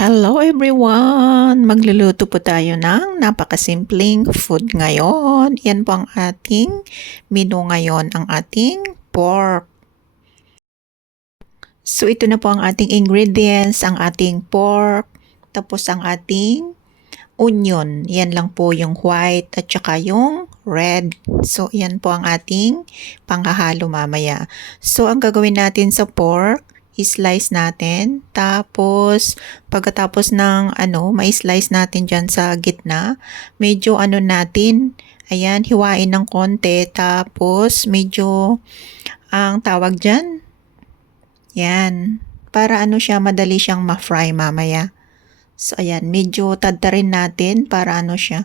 Hello everyone! Magluluto po tayo ng napakasimpleng food ngayon. Yan po ang ating menu ngayon, ang ating pork. So ito na po ang ating ingredients, ang ating pork, tapos ang ating onion. Yan lang po yung white at saka yung red. So yan po ang ating panghahalo mamaya. So ang gagawin natin sa pork, i-slice natin. Tapos, pagkatapos ng ma-slice natin dyan sa gitna, medyo natin, ayan, hiwain ng konti. Tapos, medyo, ang tawag dyan, yan, para siya, madali siyang ma-fry mamaya. So, ayan, medyo tadtarin natin para siya,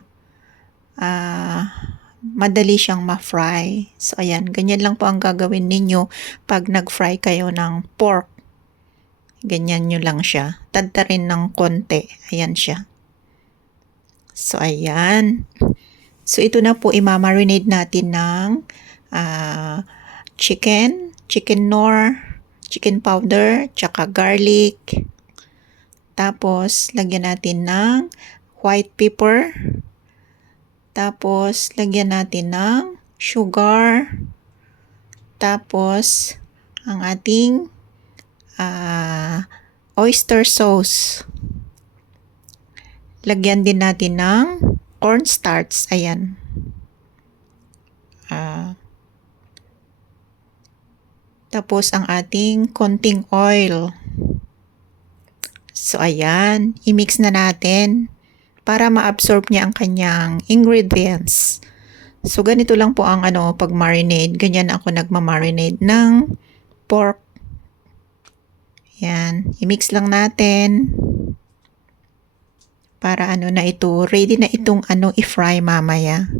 madali siyang ma-fry. So, ayan, ganyan lang po ang gagawin ninyo pag nag-fry kayo ng pork. Ganyan nyo lang siya. Tadtarin ng konti. Ayan siya. So, ayan. So, ito na po imamarinate natin ng chicken nor, chicken powder, tsaka garlic. Tapos, lagyan natin ng white pepper. Tapos, lagyan natin ng sugar. Tapos, ang ating oyster sauce. Lagyan din natin ng cornstarch. Ayan. Tapos ang ating konting oil. So ayan, i-mix na natin para ma-absorb niya ang kanyang ingredients. So ganito lang po ang pag-marinate. Ganyan ako nagma-marinate ng pork. Yan, i-mix lang natin para na ito, ready na itong i-fry mamaya.